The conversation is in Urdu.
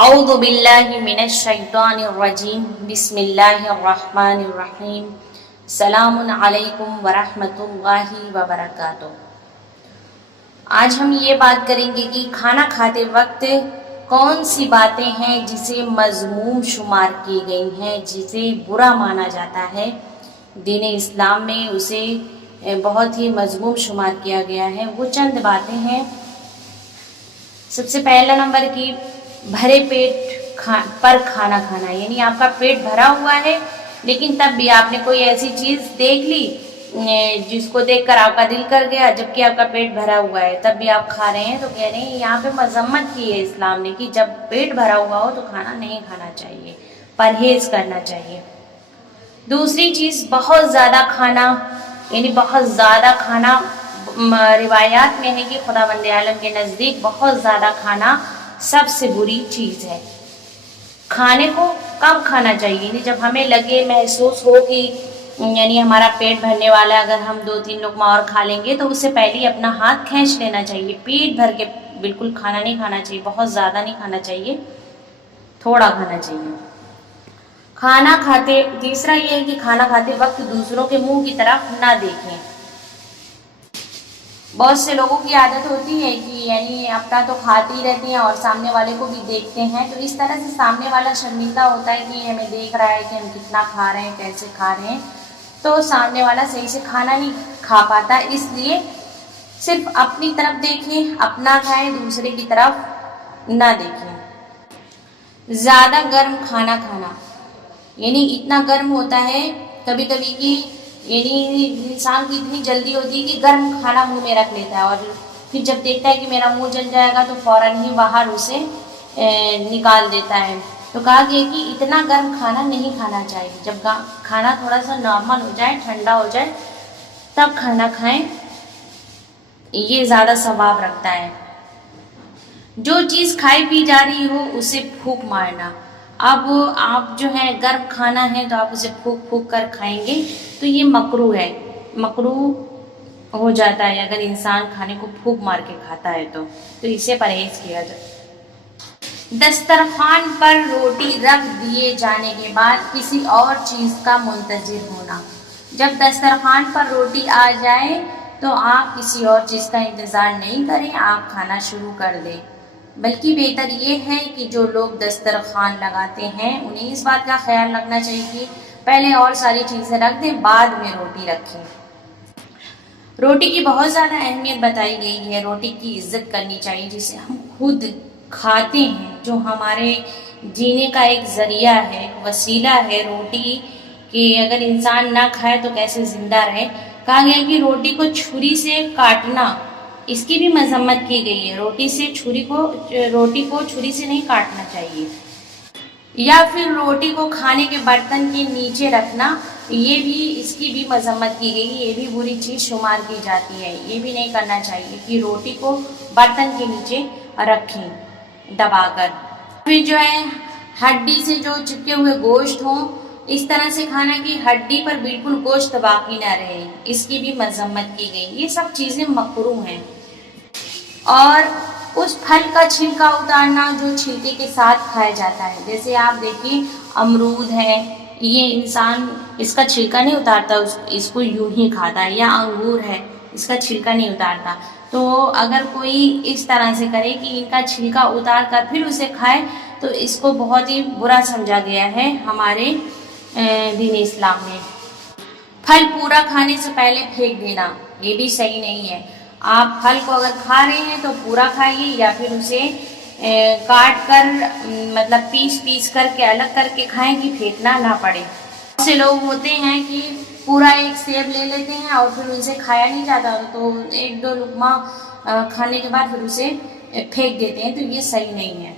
اعوذ باللہ من الشیطان الرجیم بسم اللہ الرحمن الرحیم السلام علیکم ورحمۃ اللہ وبرکاتہ۔ آج ہم یہ بات کریں گے کہ کھانا کھاتے وقت کون سی باتیں ہیں جسے مذموم شمار کی گئی ہیں، جسے برا مانا جاتا ہے۔ دین اسلام میں اسے بہت ہی مذموم شمار کیا گیا ہے۔ وہ چند باتیں ہیں۔ سب سے پہلا نمبر کی بھرے پیٹ پر کھانا کھانا، یعنی آپ کا پیٹ بھرا ہوا ہے لیکن تب بھی آپ نے کوئی ایسی چیز دیکھ لی جس کو دیکھ کر آپ کا دل کر گیا، جبکہ آپ کا پیٹ بھرا ہوا ہے تب بھی آپ کھا رہے ہیں، تو کہہ رہے ہیں یہاں پہ مذمت کی ہے اسلام نے کہ جب پیٹ بھرا ہوا ہو تو کھانا نہیں کھانا چاہیے، پرہیز کرنا چاہیے۔ دوسری چیز بہت زیادہ کھانا، یعنی بہت زیادہ کھانا روایات میں ہے کہ خداوند عالم کے نزدیک بہت زیادہ کھانا سب سے بری چیز ہے۔ کھانے کو کم کھانا چاہیے، یعنی جب ہمیں لگے، محسوس ہو کہ یعنی ہمارا پیٹ بھرنے والا ہے، اگر ہم 2-3 لقمہ اور کھا لیں گے تو اس سے پہلے اپنا ہاتھ کھینچ لینا چاہیے۔ پیٹ بھر کے بالکل کھانا نہیں کھانا چاہیے، بہت زیادہ نہیں کھانا چاہیے، تھوڑا کھانا چاہیے۔ کھانا کھاتے تیسرا یہ ہے کہ کھانا کھاتے وقت دوسروں کے منہ کی طرف نہ دیکھیں۔ بہت سے لوگوں کی عادت ہوتی ہے کہ یعنی اپنا تو کھاتے ہی رہتے ہیں اور سامنے والے کو بھی دیکھتے ہیں، تو اس طرح سے سامنے والا شرمندہ ہوتا ہے کہ ہمیں دیکھ رہا ہے کہ ہم کتنا کھا رہے ہیں، کیسے کھا رہے ہیں، تو سامنے والا صحیح سے کھانا نہیں کھا پاتا۔ اس لیے صرف اپنی طرف دیکھیں، اپنا کھائیں، دوسرے کی طرف نہ دیکھیں۔ زیادہ گرم کھانا کھانا، یعنی اتنا گرم ہوتا ہے کبھی کبھی کہ یعنی انسان کی اتنی جلدی ہوتی ہے کہ گرم کھانا منہ میں رکھ لیتا ہے اور پھر جب دیکھتا ہے کہ میرا منہ جل جائے گا تو فوراً ہی باہر اسے نکال دیتا ہے۔ تو کہا گیا کہ اتنا گرم کھانا نہیں کھانا چاہیے، جب کھانا تھوڑا سا نارمل ہو جائے، ٹھنڈا ہو جائے تب کھانا کھائیں، یہ زیادہ ثواب رکھتا ہے۔ جو چیز کھائی پی جا رہی ہو اسے پھونک مارنا۔ اب آپ جو ہے گرم کھانا ہے تو آپ اسے پھونک پھونک کر کھائیں گے تو یہ مکروہ ہے، مکروہ ہو جاتا ہے اگر انسان کھانے کو پھونک مار کے کھاتا ہے تو اسے پرہیز کیا جائے۔ دسترخوان پر روٹی رکھ دیے جانے کے بعد کسی اور چیز کا منتظر ہونا۔ جب دسترخوان پر روٹی آ جائے تو آپ کسی اور چیز کا انتظار نہیں کریں، آپ کھانا شروع کر دیں، بلکہ بہتر یہ ہے کہ جو لوگ دسترخوان لگاتے ہیں انہیں اس بات کا خیال رکھنا چاہیے کہ پہلے اور ساری چیزیں رکھ دیں، بعد میں روٹی رکھیں۔ روٹی کی بہت زیادہ اہمیت بتائی گئی ہے۔ روٹی کی عزت کرنی چاہیے، جسے ہم خود کھاتے ہیں، جو ہمارے جینے کا ایک ذریعہ ہے، ایک وسیلہ ہے۔ روٹی کہ اگر انسان نہ کھائے تو کیسے زندہ رہے۔ کہا گیا کہ روٹی کو چھری سے کاٹنا، اس کی بھی مذمت کی گئی ہے۔ روٹی کو چھری سے نہیں کاٹنا چاہیے، یا پھر روٹی کو کھانے کے برتن کے نیچے رکھنا، یہ بھی اس کی بھی مذمت کی گئی ہے، یہ بھی بری چیز شمار کی جاتی ہے، یہ بھی نہیں کرنا چاہیے کہ روٹی کو برتن کے نیچے رکھیں دبا کر۔ پھر جو ہے ہڈی سے جو چپکے ہوئے گوشت ہوں، اس طرح سے کھانا کہ ہڈی پر بالکل گوشت باقی نہ رہے، اس کی بھی مذمت کی گئی۔ یہ سب چیزیں مکروہ ہیں۔ اور اس پھل کا چھلکا اتارنا جو چھلکے کے ساتھ کھایا جاتا ہے، جیسے آپ دیکھیں امرود ہے، یہ انسان اس کا چھلکا نہیں اتارتا، اس کو یوں ہی کھاتا ہے، یا انگور ہے، اس کا چھلکا نہیں اتارتا۔ تو اگر کوئی اس طرح سے کرے کہ ان کا چھلکا اتار کر پھر اسے کھائے تو اس کو بہت ہی برا سمجھا گیا ہے ہمارے دین اسلام میں۔ پھل پورا کھانے سے پہلے پھینک دینا، یہ بھی صحیح نہیں ہے۔ آپ پھل کو اگر کھا رہے ہیں تو پورا کھائیے، یا پھر اسے کاٹ کر مطلب پیس کر کے الگ کر کے کھائیں کہ پھینکنا نہ پڑے۔ بہت سے لوگ ہوتے ہیں کہ پورا ایک سیب لے لیتے ہیں اور پھر ان سے کھایا نہیں جاتا، تو 1-2 لقمہ کھانے کے بعد پھر اسے پھینک دیتے ہیں، تو یہ صحیح نہیں ہے۔